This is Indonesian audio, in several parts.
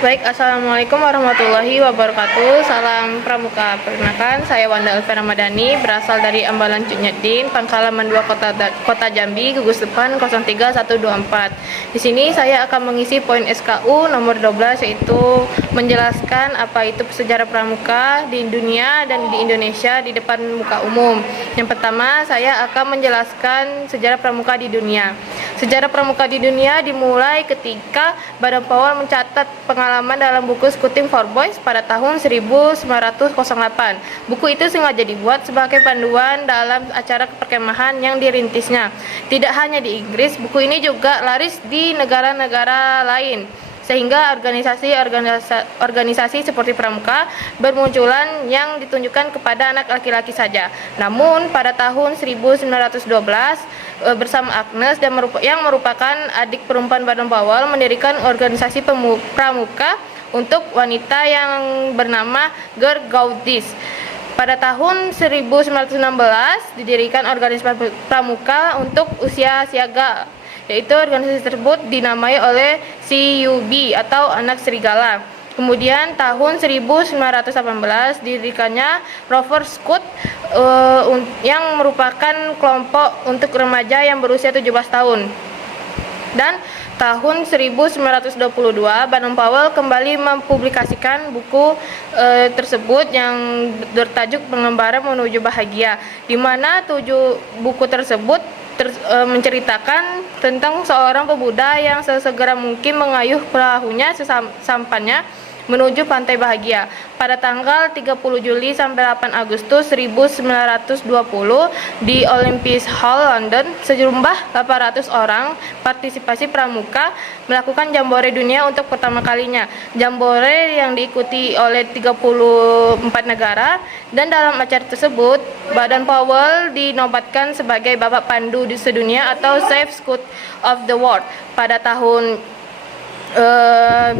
Baik, Assalamualaikum warahmatullahi wabarakatuh. Salam Pramuka. Perkenalkan, saya Wanda Elvira Ramadhani, berasal dari Ambalan Cunyaddin, Pangkalaman 2 Kota Jambi, gugus depan 03124. Di sini saya akan mengisi poin SKU nomor 12, yaitu menjelaskan apa itu sejarah pramuka di dunia dan di Indonesia di depan muka umum. Yang pertama, saya akan menjelaskan sejarah pramuka di dunia. Sejarah pramuka di dunia dimulai ketika Badan PAWL mencatat pengalaman dalam buku Scouting for Boys pada tahun 1908. Buku itu sengaja dibuat sebagai panduan dalam acara perkemahan yang dirintisnya. Tidak hanya di Inggris, buku ini juga laris di negara-negara lain, sehingga organisasi seperti pramuka bermunculan yang ditunjukkan kepada anak laki-laki saja. Namun pada tahun 1912 bersama Agnes yang merupakan adik perempuan Badan PAWL mendirikan organisasi pramuka untuk wanita yang bernama Girl Scouts. Pada tahun 1916 didirikan organisasi pramuka untuk usia siaga, yaitu organisasi tersebut dinamai oleh CUB atau Anak Serigala. Kemudian tahun 1918 didirikannya Rover Scout yang merupakan kelompok untuk remaja yang berusia 17 tahun. Dan tahun 1922 Badan PAWL kembali mempublikasikan buku tersebut yang bertajuk Pengembara Menuju Bahagia, di mana 7 buku tersebut menceritakan tentang seorang pemuda yang sesegera mungkin mengayuh perahunya sesampannya menuju pantai bahagia. Pada tanggal 30 Juli sampai 8 Agustus 1920 di Olympic Hall London, sejumlah 800 orang partisipasi pramuka melakukan jambore dunia untuk pertama kalinya. Jambore yang diikuti oleh 34 negara, dan dalam acara tersebut Badan PAWL dinobatkan sebagai Bapak Pandu di sedunia atau Chief Scout of the World. Pada tahun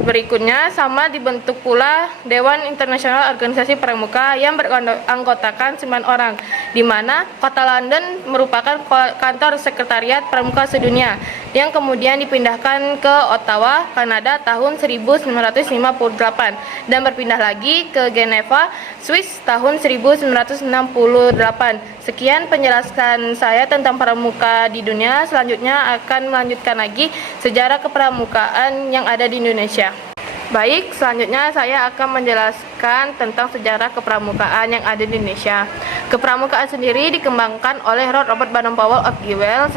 berikutnya sama dibentuk pula Dewan Internasional Organisasi Pramuka yang beranggotakan 9 orang, di mana kota London merupakan kantor sekretariat pramuka sedunia, yang kemudian dipindahkan ke Ottawa, Kanada tahun 1958 dan berpindah lagi ke Geneva, Swiss tahun 1968. Sekian penjelasan saya tentang pramuka di dunia. Selanjutnya akan melanjutkan lagi sejarah kepramukaan yang ada di Indonesia. Baik, selanjutnya saya akan menjelaskan tentang sejarah kepramukaan yang ada di Indonesia. Kepramukaan sendiri dikembangkan oleh Lord Robert Baden Powell of Gawel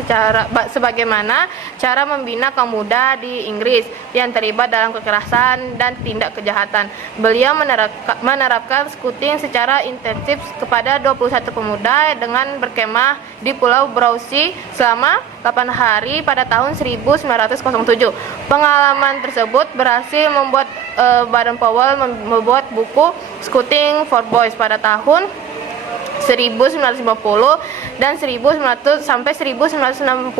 sebagaimana cara membina kaum muda di Inggris yang terlibat dalam kekerasan dan tindak kejahatan. Beliau menerapkan scouting secara intensif kepada 21 pemuda dengan berkemah di Pulau Browsey selama 8 hari pada tahun 1907. Pengalaman tersebut berhasil membuat Baden Powell membuat buku Scouting for Boys pada tahun 1950 dan 1900 sampai 1960.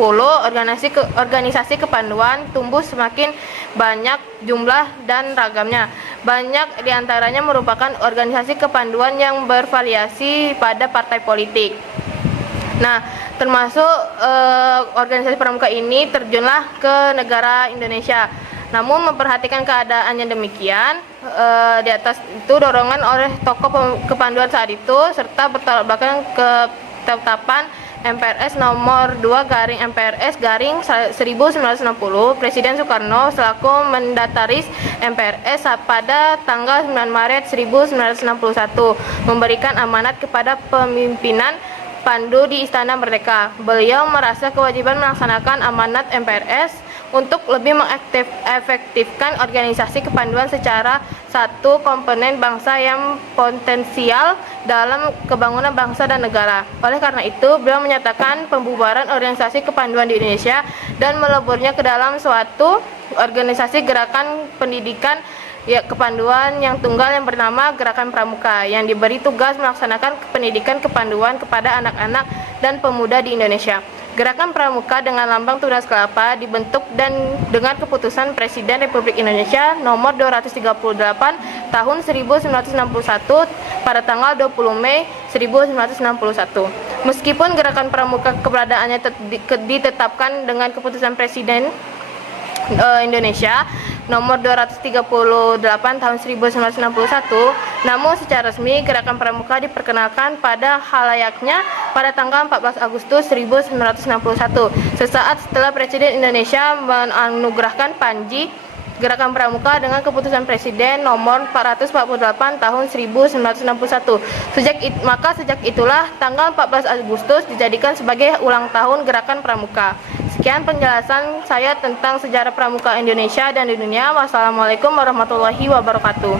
Organisasi kepanduan tumbuh semakin banyak jumlah dan ragamnya. Banyak diantaranya merupakan organisasi kepanduan yang bervariasi pada partai politik. Nah, termasuk organisasi pramuka ini terjunlah ke negara Indonesia. Namun memperhatikan keadaan yang demikian, di atas itu dorongan oleh tokoh kepanduan saat itu serta bertolak belakang ketetapan MPRS nomor 2 garing MPRS garing 1960, Presiden Soekarno selaku mendataris MPRS pada tanggal 9 Maret 1961 memberikan amanat kepada pemimpinan Pandu di Istana Merdeka. Beliau merasa kewajiban melaksanakan amanat MPRS untuk lebih mengefektifkan organisasi kepanduan secara satu komponen bangsa yang potensial dalam kebangunan bangsa dan negara. Oleh karena itu, beliau menyatakan pembubaran organisasi kepanduan di Indonesia dan meleburnya ke dalam suatu organisasi gerakan pendidikan kepanduan yang tunggal yang bernama Gerakan Pramuka, yang diberi tugas melaksanakan pendidikan kepanduan kepada anak-anak dan pemuda di Indonesia. Gerakan Pramuka dengan lambang tunas kelapa dibentuk dan dengan keputusan Presiden Republik Indonesia nomor 238 tahun 1961 pada tanggal 20 Mei 1961. Meskipun Gerakan Pramuka keberadaannya ditetapkan dengan keputusan Presiden Indonesia, nomor 238 tahun 1961, namun secara resmi Gerakan Pramuka diperkenalkan pada halayaknya pada tanggal 14 Agustus 1961, sesaat setelah Presiden Indonesia menganugerahkan Panji Gerakan Pramuka dengan keputusan Presiden nomor 448 tahun 1961. Sejak itulah tanggal 14 Agustus dijadikan sebagai ulang tahun Gerakan Pramuka. Sekian penjelasan saya tentang sejarah pramuka Indonesia dan di dunia. Wassalamualaikum warahmatullahi wabarakatuh.